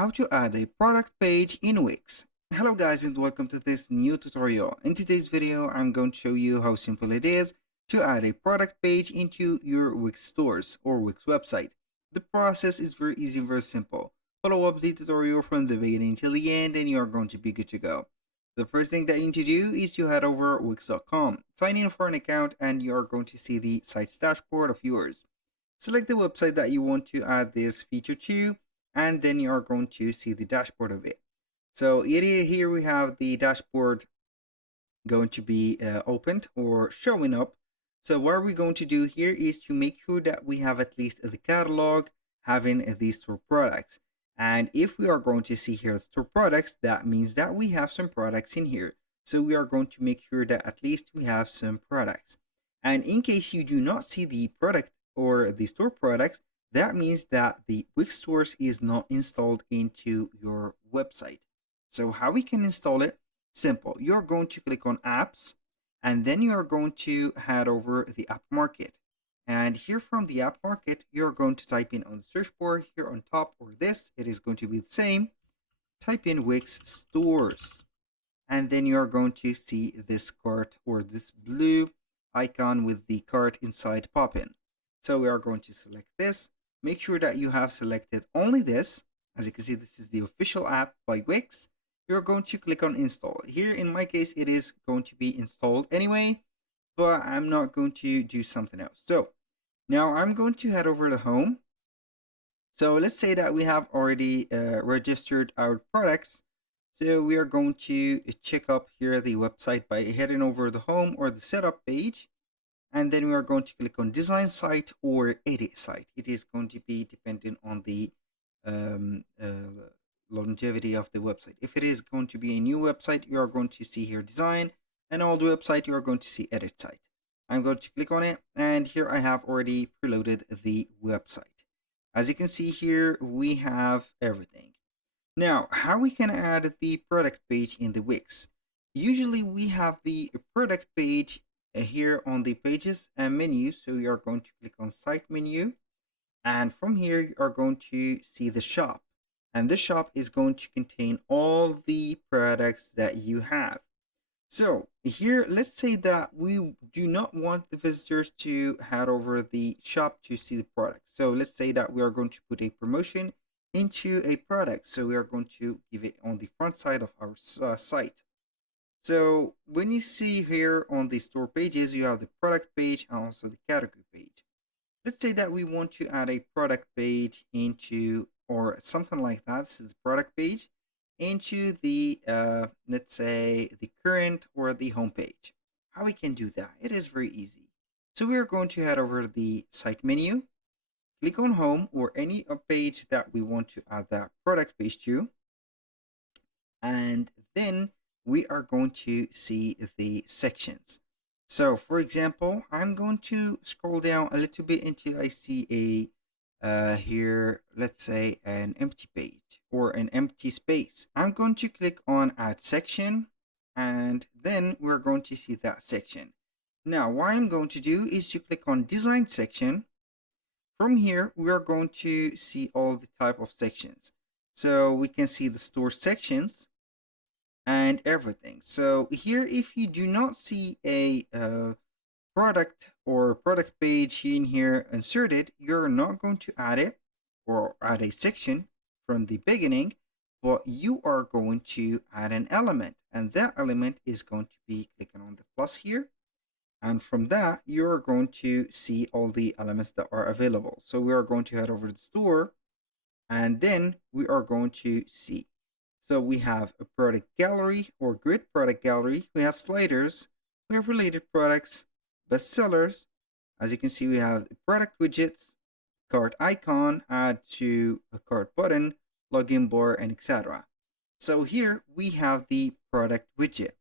how to add a product page in Wix. Hello guys and welcome to this new tutorial. In today's video, I'm going to show you how simple it is to add a product page into your Wix stores or Wix website. The process is very easy and very simple. Follow up the tutorial from the beginning till the end and you are going to be good to go. The first thing that you need to do is to head over wix.com, sign in for an account, and you are going to see the site's dashboard of yours. Select the website that you want to add this feature to, and then you are going to see the dashboard of it. So here we have the dashboard going to be opened or showing up. So what we're going to do here is to make sure that we have at least the catalog having these store products. And if we are going to see here store products, that means that we have some products in here. So we are going to make sure that at least we have some products. And in case you do not see the product or the store products, that means that the Wix Stores is not installed into your website. So how we can install it? Simple. You're going to click on apps and then you are going to head over the app market. And here from the app market, you're going to type in on the search bar here on top, or this, it is going to be the same. Type in Wix Stores. And then you're going to see this cart or this blue icon with the cart inside pop in. So we are going to select this. Make sure that you have selected only this. As you can see, this is the official app by Wix. You're going to click on install. Here in my case, it is going to be installed anyway, but I'm not going to do something else. So now I'm going to head over to home. So let's say that we have already registered our products. So we are going to check up here the website by heading over the home or the setup page. And then we are going to click on design site or edit site. It is going to be dependent on the longevity of the website. If it is going to be a new website, you are going to see here design. An old website, you are going to see edit site. I'm going to click on it, and here I have already preloaded the website. As you can see here, we have everything. Now, how we can add the product page in the Wix? Usually we have the product page here on the pages and menu. So you are going to click on site menu, and from here you are going to see the shop, and the shop is going to contain all the products that you have. So here, let's say that we do not want the visitors to head over the shop to see the product. So let's say that we are going to put a promotion into a product. So we are going to give it on the front side of our site. So when you see here on the store pages, you have the product page and also the category page. Let's say that we want to add a product page into, or something like that. This is the product page into the, let's say the current or the home page. How we can do that? It is very easy. So we are going to head over the site menu, click on home or any page that we want to add that product page to. And then we are going to see the sections. So for example, I'm going to scroll down a little bit until I see a here, let's say an empty page or an empty space. I'm going to click on add section, and then we're going to see that section. Now what I'm going to do is to click on design section. From here, we are going to see all the type of sections. So we can see the store sections and everything. So here, if you do not see a product or product page in here inserted, you're not going to add it or add a section from the beginning, but you are going to add an element, and that element is going to be clicking on the plus here. And from that, you're going to see all the elements that are available. So we are going to head over to the store, and then we are going to see. So we have a product gallery or grid product gallery. We have sliders. We have related products, bestsellers. As you can see, we have product widgets, cart icon, add to a cart button, login bar, and etc. So here we have the product widget.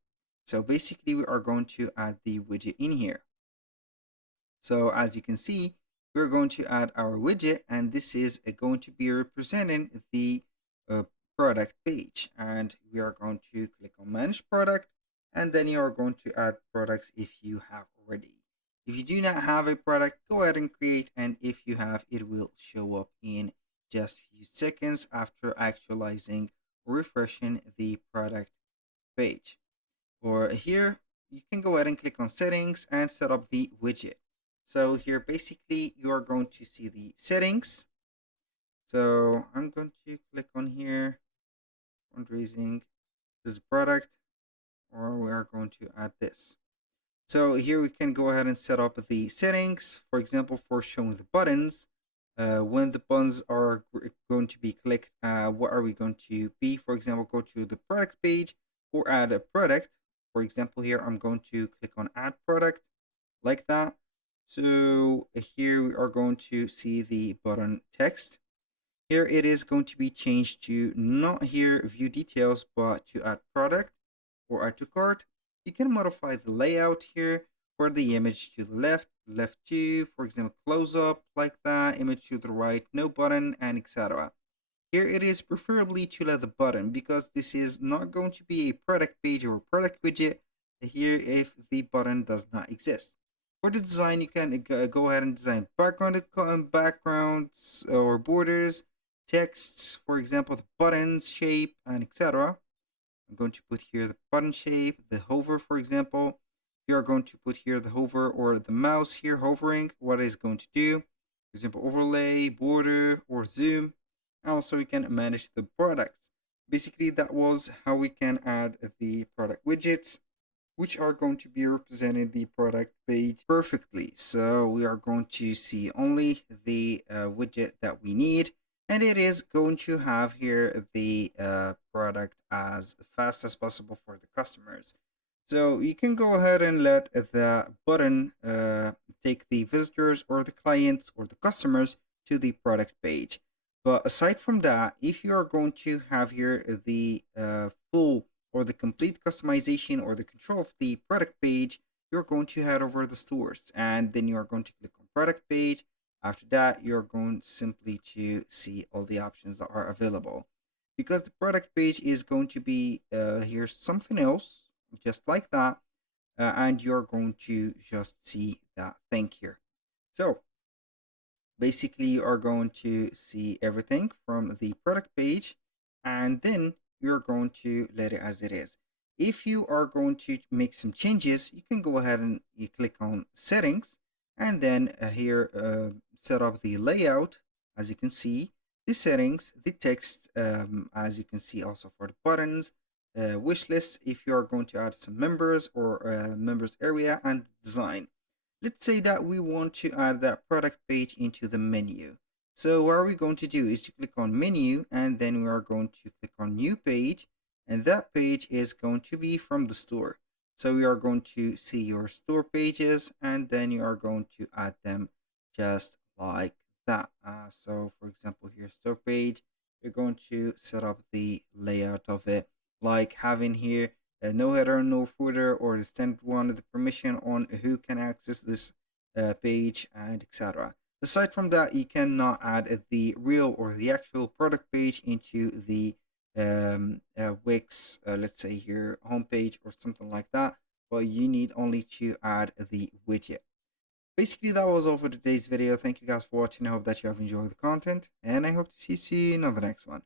So basically we are going to add the widget in here. So as you can see, we're going to add our widget, and this is going to be representing the product page. And we are going to click on manage product, and then you are going to add products if you have already. If you do not have a product, go ahead and create, and if you have, it will show up in just few seconds after actualizing or refreshing the product page. Or here, you can go ahead and click on settings and set up the widget. So here, basically, you are going to see the settings. So I'm going to click on here, fundraising, this product, or we are going to add this. So here we can go ahead and set up the settings, for example, for showing the buttons. When the buttons are going to be clicked, what are we going to be? For example, go to the product page or add a product. For example, here I'm going to click on add product like that. So here we are going to see the button text. Here it is going to be changed to not here view details, but to add product or add to cart. You can modify the layout here for the image to the left, left 2, for example, close up like that, image to the right, no button, and etc. Here it is preferably to let the button because this is not going to be a product page or product widget here if the button does not exist. For the design, you can go ahead and design backgrounds or borders, texts, for example, the buttons, shape, and etc. I'm going to put here the button shape, the hover, for example. You are going to put here the hover or the mouse here hovering, what it's going to do. For example, overlay, border, or zoom. And also we can manage the products. Basically, that was how we can add the product widgets, which are going to be representing the product page perfectly. So we are going to see only the widget that we need, and it is going to have here the product as fast as possible for the customers. So you can go ahead and let the button take the visitors or the clients or the customers to the product page. But aside from that, if you are going to have here the full or the complete customization or the control of the product page, you're going to head over the stores and then you are going to click on product page. After that, you're going simply to see all the options that are available. Because the product page is going to be here something else, just like that, and you're going to just see that thing here. So basically you are going to see everything from the product page, and then you're going to let it as it is. If you are going to make some changes, you can go ahead and you click on settings, and then here set up the layout. As you can see, the settings, the text, as you can see also for the buttons, wish list if you are going to add some members or members area, and design. Let's say that we want to add that product page into the menu. So what are we going to do is to click on menu, and then we are going to click on new page, and that page is going to be from the store. So we are going to see your store pages, and then you are going to add them just like that. So for example, here store page, you're going to set up the layout of it, like having here no header, no footer, or the standard one, the permission on who can access this page, and etc. Aside from that, you cannot add the real or the actual product page into the Wix, let's say here, homepage or something like that, but you need only to add the widget. Basically, that was all for today's video. Thank you guys for watching. I hope that you have enjoyed the content, and I hope to see you soon on the next one.